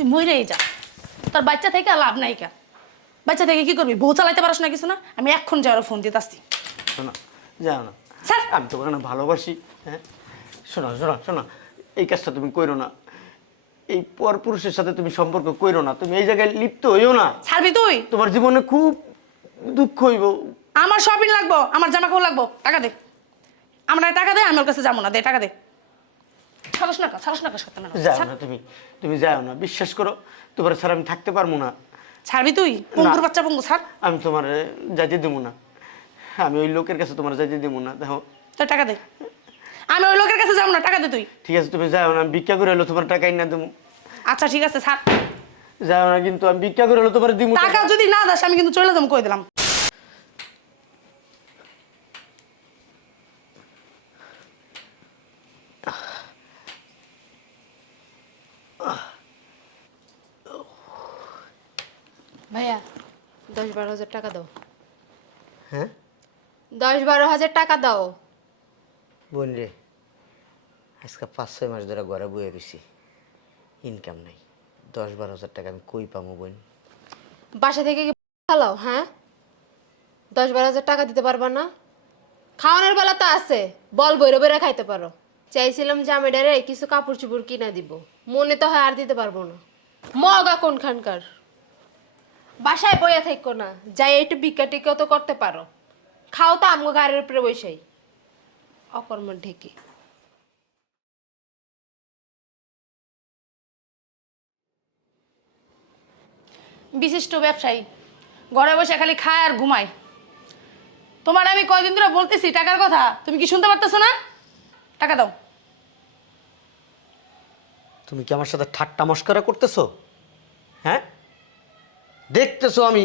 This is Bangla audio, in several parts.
তুই মরেই যা। তোর বাচ্চা থেকে লাভ নাই কা বাচ্চা থেকে কি করবি? বউ চালাইতে পারস না কিছু না? আমি এক্ষণ যাওয়ার ফোন দিতে আসছি শোনো যাও না। স্যার! আমি তোমাকে না ভালোবাসি হ্যাঁ? শোনো শোনো শোনো এই কাজটা তুমি করো না। এই পর পুরুষের সাথে তুমি সম্পর্ক করো না। তুমি এই জায়গায় লিপ্ত হইও না। ছাড়বি তুই? তোমার জীবনে খুব দুঃখ হইব। আমার শপিং লাগবো আমার জামা কাপড় লাগবো টাকা দে। আমরা টাকা দে আমার কাছে যাব না দে টাকা দে। ছাড়স না কা না কা না। যাও না তুমি তুমি যাও না বিশ্বাস করো তোমার স্যার আমি থাকতে পারব না। ছাড়বি তুই? পঙ্গুর বাচ্চা পঙ্গু ছাড়। আমি তোমার যাইতে দেবো না। আমি ওই লোকের কাছে তোমার যাইতে দেবো না দেখো। তোর টাকা দে। আমি ওই লোকের কাছে যাব না টাকা দে তুই। ঠিক আছে তুমি যাও না আমি ভিক্ষা করে হলো তোমার টাকাই না দেবো। আচ্ছা ঠিক আছে ছাড়। যাও না কিন্তু আমি ভিক্ষা করে হলো তোমার দিব টাকা যদি না দাস আমি কিন্তু চলে যাব কই দিলাম? ভাইয়া দশ বারো হাজার টাকা দাও। হ্যাঁ? দশ বারো হাজার টাকা দাও। বোন রে আজকে পাঁচ ছয় মাস ধরে ঘরে বয়ে রয়েছি ইনকাম নাই। দশ বারো হাজার টাকা আমি কই পাবো বোন? বাসা থেকে কি খালাও হ্যাঁ? দশ বারো হাজার টাকা দিতে পারবা না? খাওয়ানোর বেলা তো আছে বল বইরে বইরে খাইতে পারো। চাইছিলাম জামাইডারে কিছু কাপড় চুপড় কিনা দিব। মনে তো হয় আর দিতে পারব না। মগা কোনখানকার? বাসায় বইয়া থাকো না যাই একটু বিক্কা টিকাও তো করতে পারো। খাও তো আমগো গাড়ির উপরে বসেই। অকর্ম ঢেকে। বিশিষ্ট ব্যবসায়ী, ঘরে বসে খালি খায় আর ঘুমায়। তোমার আমি কয়দিন ধরে বলতেছি, টাকার কথা, তুমি কি শুনতে পারতেছো না? টাকা দাও। তুমি কি আমার সাথে ঠাট্টা মস্করা করতেছো? হ্যাঁ? দেখতেছো আমি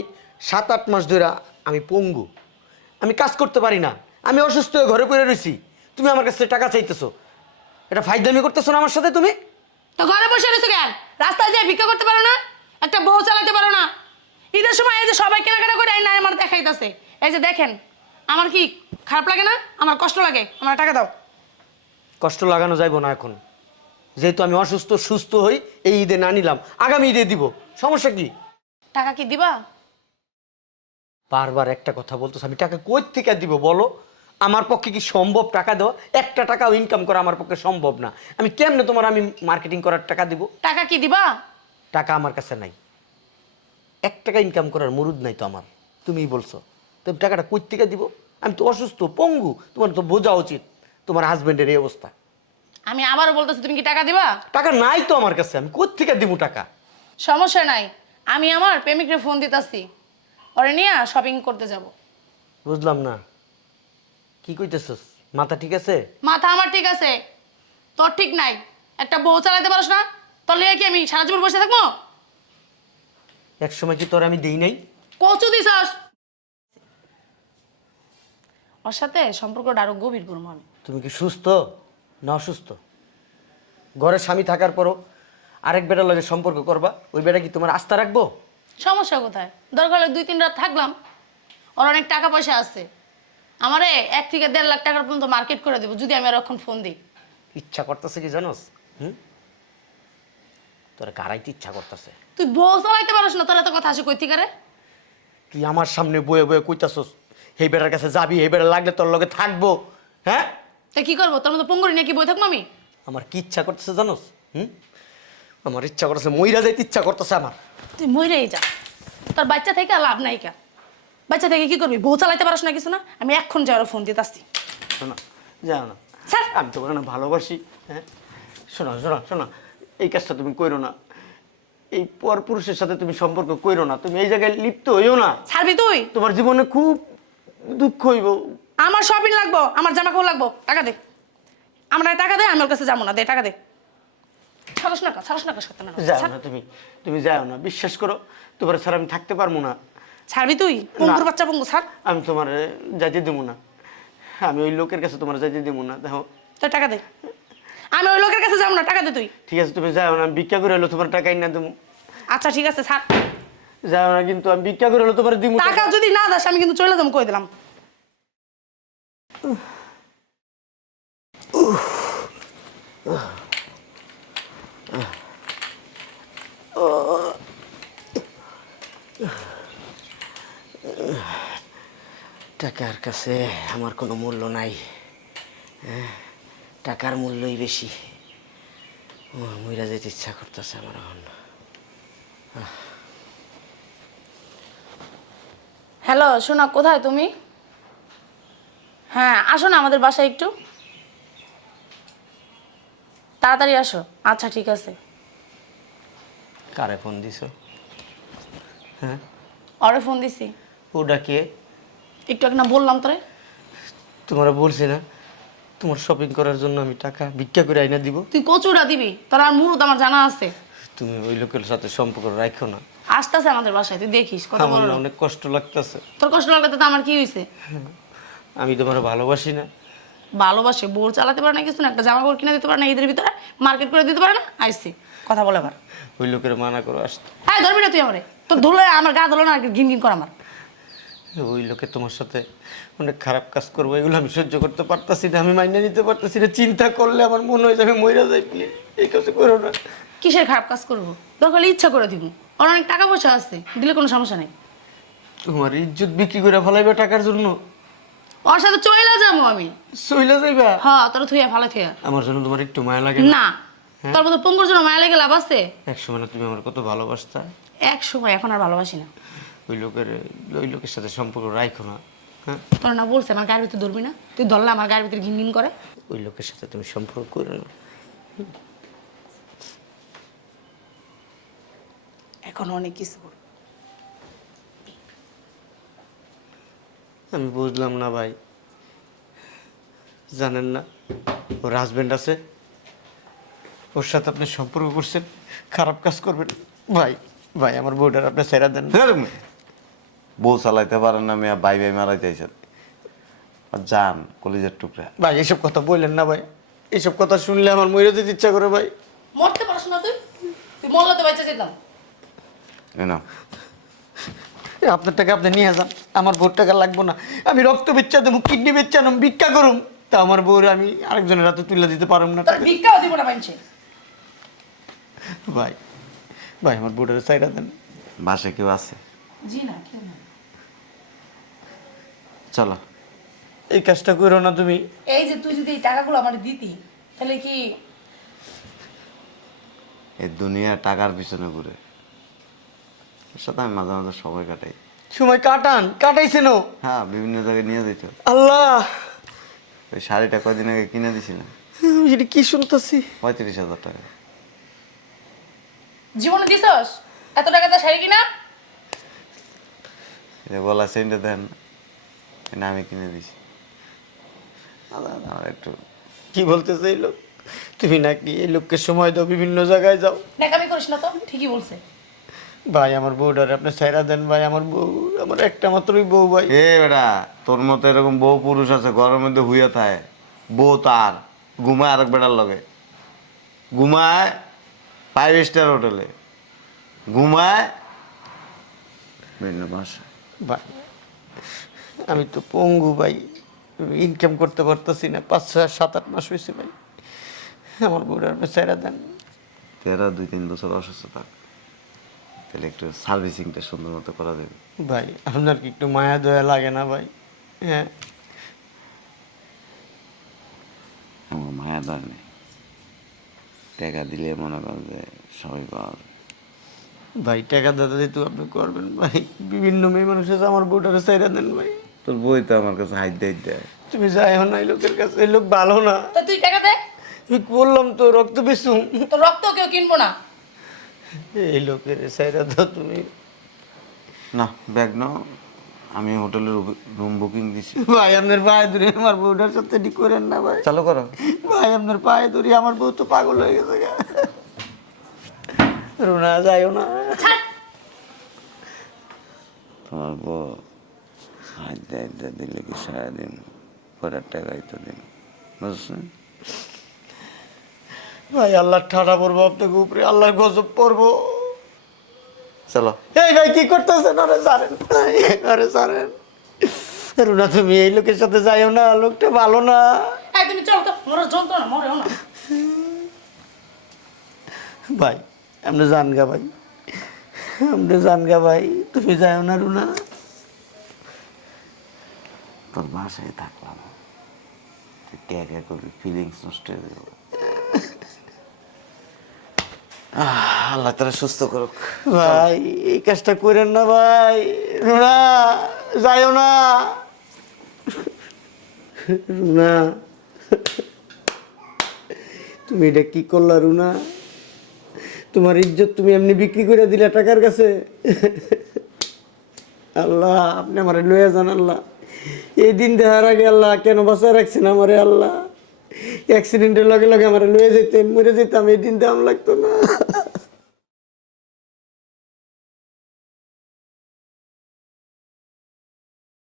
সাত আট মাস ধরে আমি পঙ্গু। আমি কাজ করতে পারি না। আমি অসুস্থ হয়ে ঘরে পড়ে রয়েছি। তুমি আমার কাছে টাকা চাইতেছো। এটা ফাইদামি করতেছো না আমার সাথে তুমি? তো ঘরে বসে রয়েছো কেন? রাস্তায় যেয়ে ভিক্ষা করতে পারো না? একটা বউ চালাতে পারো না? ঈদের সময় এই যে সবাই কেনাকাটা করে এই না আমার দেখাইতেছে এই যে দেখেন আমার কি খারাপ লাগে না? আমার কষ্ট লাগে। আমার টাকা দাও। কষ্ট লাগানো যাইব না এখন। যেহেতু আমি অসুস্থ সুস্থ হই এই ঈদে না নিলাম। আগামী ঈদে দিব। সমস্যা কি? টাকা কি দিবা? বারবার একটা কথা বলতো আমি টাকা কই থেকে দিব বলো? আমার পক্ষে কি সম্ভব টাকা দেওয়া? একটা টাকাও ইনকাম করা আমার পক্ষে সম্ভব না। আমি কেমনে তোমার আমি মার্কেটিং করার টাকা দিব? টাকা কি দিবা? টাকা আমার কাছে নাই। এক টাকা ইনকাম করার মুরুদ নাই তো আমার। তুমিই বলছো। তুমি টাকাটা কই থেকে দিব? আমি তো অসুস্থ পঙ্গু। তোমার তো বোঝা উচিত তোমার হাজবেন্ডের এই অবস্থা। আমি আবারও বলতেছি তুমি কি টাকা দিবা? টাকা নাই তো আমার কাছে। আমি কোথ থেকে দিব টাকা? সমস্যা নাই। আমি আমার প্রেমিকরে ফোন দিতাছি। ওরে নিয়ে শপিং করতে যাব। বুঝলাম না। কি কইতেছস? মাথা ঠিক আছে? মাথা আমার ঠিক আছে। তোর ঠিক নাই। একটা বউ চালাতে পারস না তোর লিগে কি আমি সারা জীবন বসে থাকব? এক সময় কি তোর আমি দেই নাই? কচু দিছস। ওর সাথে সম্পর্কটা আরও গভীর করব আমি। তুমি কি সুস্থ না অসুস্থ? ঘরে স্বামী থাকার পরও আরেক বেটার লগে সম্পর্ক করবা ওই বেটা কি তোমার আস্থা রাখব? সমস্যা কোথায়? দরকার হলে দুই তিন রাত থাকলাম। ওর অনেক টাকা পয়সা আছে। আমারে এক থেকে দেড় লাখ টাকার পর্যন্ত মার্কেট করে দেবো যদি আমি আর এখন ফোন দিই। ইচ্ছা করতেছে কি জানোস? হুম? তোরা গাড়াইতে ইচ্ছা করতেছে। তুই বউ চালাইতে পারস না তোর এত কথা আসে কই থেকে রে? তুই আমার সামনে বয়ে বয়ে কইতাছস এই বেটার কাছে যাবি এই বেটা লাগলে তোর লগে থাকব হ্যাঁ? তা কি করব? তোর মতো পঙ্গুরি নিয়ে কি বই থাকব আমি? আমার কি ইচ্ছা করতেছে জানোস? হুম? আমার ইচ্ছা করতেছে মইরা যাইতে ইচ্ছা করতেছে আমার। তুই মরেই যা। তোর বাচ্চা থেকে আর লাভ নাই কা। বাচ্চা থেকে কি করবি? বউ চালাইতে পারস না কিছু না? আমি এক্ষণ যাওয়ার ফোন দিতে আসছি শোনো যাও না। স্যার! আমি তোমাকে না ভালোবাসি হ্যাঁ? শোনো শোনো শোনো এই কাজটা তুমি করো না। এই পর পুরুষের সাথে তুমি সম্পর্ক করো না। তুমি এই জায়গায় লিপ্ত হইও না। ছাড়বি তুই? তোমার জীবনে খুব দুঃখ হইব। আমার শপিং লাগবো আমার জামা কাপড় লাগবো। টাকা দে। আমরা টাকা দে আমি ওর কাছে যাব না। দে টাকা দে। ছাড়স না কা না। কা না যাও না তুমি তুমি যাও না বিশ্বাস করো তোমার স্যার আমি থাকতে পারব না। ছাড়বি তুই? পঙ্গুর বাচ্চা পঙ্গু ছাড়। আমি তোমার যাইতে দেবো না। আমি ওই লোকের কাছে তোমার যাইতে দেবো না দেখো। টাকা দে। আমি ওই লোকের কাছে যাব না টাকা দে তুই। ঠিক আছে তুমি যাও না আমি ভিক্ষা করে হলো তোমার টাকাই না দেবো। আচ্ছা ঠিক আছে ছাড়। যাও না কিন্তু আমি ভিক্ষা করে হলো তোমার দিব টাকা। যদি না দাস আমি কিন্তু চলে যাব কই দিলাম? টাকার কাছে আমার কোনো মূল্য নাই। হ্যাঁ, টাকার মূল্যই বেশি। ও, মইরা যেতে ইচ্ছা করতেছে আমার এখন। হ্যালো শোনা কোথায় তুমি? হ্যাঁ আসো না আমাদের বাসায় একটু। তাড়াতাড়ি আসো। আচ্ছা ঠিক আছে। কারে ফোন দিছ? হ্যাঁ? অরে ফোন দিছি। ওটা কে? একটু এক না বললাম তোরে? তোমরা বলছি না তোমার শপিং করার জন্য আমি টাকা ভিক্ষা করে আইনা দিব। তুই কচুরা দিবি তোর আর মুরুদ আমার জানা আছে। তুমি ওই লোকের সাথে সম্পর্ক রাখো না। আসতেছে আমাদের বাসায় তুই দেখিস কত আমার বড় লোক। অনেক কষ্ট লাগতেছে। তোর কষ্ট লাগতে তো আমার কি হয়েছে আমি তোমার ভালোবাসি না। ভালোবাসে বোর চালাতে পারে না কিছু না একটা জামা কাপড় কিনে দিতে পারে না ঈদের ভিতরে মার্কেট করে দিতে পারে না আইসি। কথা বলে আমার ওই লোকের মানা করো আসতে। হ্যাঁ ধরবি না তুই আমারে? তোর ধুলে আমার গা ধুলো না আর ঘিন ঘিন কর আমার। ওই লোকে তোমার সাথে অনেক খারাপ কাজ করব এগুলো আমি সহ্য করতে পারতাছি না আমি মাইনে নিতে পারতাছি না। চিন্তা করলে আমার মনে হয় যে আমি মরে যাই প্লিজ এই কাজ করো না। কিসের খারাপ কাজ করব? দরকার হলে ইচ্ছা করে দিব। ওর অনেক টাকা পয়সা আছে দিলে কোনো সমস্যা নেই। তোমার ইজ্জত বিক্রি করে ফেলাইবে টাকার জন্য? ওর সাথে চইলা যাব আমি। চইলা যাইবা? হ্যাঁ তোর থুইয়া ভালো থুয়া আমার জন্য তোমার একটু মায়া লাগে না? না তোর মতো পঙ্গুর জন্য মায়া লেগে লাভ আছে? এক সময় না তুমি আমার কত ভালোবাসতা। এক সময় এখন আর ভালোবাসি না। ওই লোকের ওই লোকের সাথে সম্পর্ক রাখো না হ্যাঁ? তোর না বলছে আমার গায়ের ভিতরে ধরবি না? তুই ধরলে আমার গায়ের ভিতরে ঘিন ঘিন করে। ওই লোকের সাথে তুমি সম্পর্ক করো না। এখন অনেক কিছু। আমি বুঝলাম না ভাই। জানেন না ওর হাজবেন্ড আছে। ওর সাথে আপনি সম্পর্ক করছেন খারাপ কাজ করবেন। ভাই ভাই আমার বউটার আপনি ছেড়া দেন। না। বউ চালাইতে পারেন না মেয়া বাই বাই মারাইতে আইসেন। আর যান কলিজার টুকরা। ভাই এসব কথা বললেন না ভাই। এসব কথা শুনলে আমার মরে যেতে ইচ্ছা করে ভাই। মরতে পারছ না তুই? তুই মরলে তো যেতাম। এই আপনার টাকা আপনি নিয়ে যান। আমার বউর টাকা লাগবো না। আমি রক্ত বেচ্চা দেবো কিডনি বেচ্চা নেব ভিক্ষা করুম। তা আমার বউর আমি আরেকজনের হাতে তুলে দিতে পারব না টাকা। ভিক্ষাও দিব না মানছে ভাই ভাই আমার বউটার সাইডা দেন। বাসে কেউ আছে? জি না কেউ না চলো। এই কাজটা করো না তুমি। এই যে তুই যদি এই টাকাগুলো আমার দিতি তাহলে কি এই দুনিয়া টাকার পিছনে ঘুরে। ওর সাথে আমি মাঝে মাঝে সময় কাটাই। সময় কাটান কাটাইছেন ও। হ্যাঁ বিভিন্ন জায়গায় নিয়ে যেত আল্লাহ। ওই শাড়িটা কয়দিন আগে কিনে দিছিলাম আমি এটা কি শুনতেছি? পঁয়ত্রিশ হাজার টাকা। জীবনে দিছস? এত টাকা তো শাড়ি কিনা? এটা গলা সেন্টে দেন। এটা আমি কিনে দিছি। আমার একটু কি বলতেছে এই লোক? তুমি নাকি এই লোককে সময় দাও বিভিন্ন জায়গায় যাও। নেকামি করিস না তো ঠিকই বলছে। ভাই আমার বউটার আপনি সাইরা দেন ভাই। আমার বউ আমার একটা মাত্রই বউ ভাই। এ বেটা তোর মতো এরকম বউ পুরুষ আছে ঘরের মধ্যে হুইয়া থাকে বউ তার ঘুমায় আরেক বেটার লগে। ঘুমায় ফাইভ স্টার হোটেলে ঘুমায় ভিন্ন বাসায় ভাই আমি তো পঙ্গু ভাই ইনকাম করতে পারতেছি না পাঁচ ছয় সাত আট মাস হয়েছে ভাই। আমার আপনি সাইরা দেন। তেরা দুই তিন বছর অসুস্থ থাক তাহলে একটু সার্ভিসিংটা সুন্দর মতো করা দেবে ভাই আপনার কি একটু মায়া দয়া লাগে না ভাই? হ্যাঁ। আমার মায়া দার নেই। টাকা দিলে মনে কর যে সবাই পাওয়া যায়। ভাই টাকা দাদা দিতে আপনি করবেন ভাই। বিভিন্ন মেয়ে মানুষ আছে আমার বউটারে চাইরা দেন ভাই। তোর বই তো আমার কাছে হাইট দেয় দেয়। তুমি যাইও না এই লোকের কাছে এই লোক ভালো না। তো তুই টাকা দে। আমি বললাম তো রক্ত বেসুম তো রক্ত কেউ কিনবো না। এই লোকের সাইরা তো তুমি। না ব্যাগ নাও। আমি হোটেলের রুম বুকিং দিছি। ভাই আপনার পায়ে ধরে আমার বউটার সাথে ডি করেন না ভাই। চালু করো। ভাই আপনার পায়ে ধরে আমার বউ তো পাগল হয়ে গেছে। রুনা যাইও না। তোমার বউ হাত দেয় দেয় দিলে কি সারাদিন। কটার টাকাই তো দিন। বুঝছেন? ভাই আল্লাহ ঠাড়া পড়ব আপনাকে উপরে আল্লাহর গজব পড়ব চলো। এই ভাই কি করতেছেন? আরে সারেন আরে সারেন রুনা তুমি এই লোকের সাথে যাইও না লোকটা ভালো না। তুমি চল তো মরার যন্ত্রণা মরেও না। ভাই আপনি যান গা ভাই। আমরা জানগা ভাই তুমি যাও না রুনা। তোর বাসায় থাকলাম। কে করবি? ফিলিংস নষ্ট হয়ে যাবে। আল্লাহ তারা সুস্থ করুক। ভাই, এই কাজটা করেন না ভাই। রুনা, যাইও না। রুনা, তুমি এটা কি করলা রুনা? তোমার ইজ্জত তুমি এমনি বিক্রি করে দিলে টাকার কাছে। আল্লাহ, আপনি আমার লয়ে যান, আল্লাহ। এই দিন দেখার আগে আল্লাহ কেন বাঁচায় রাখছেন আমারে আল্লাহ? অ্যাক্সিডেন্টের লগে লগে আমার লয়ে যেতেন মরে যেতাম এই দিন দাম লাগতো না।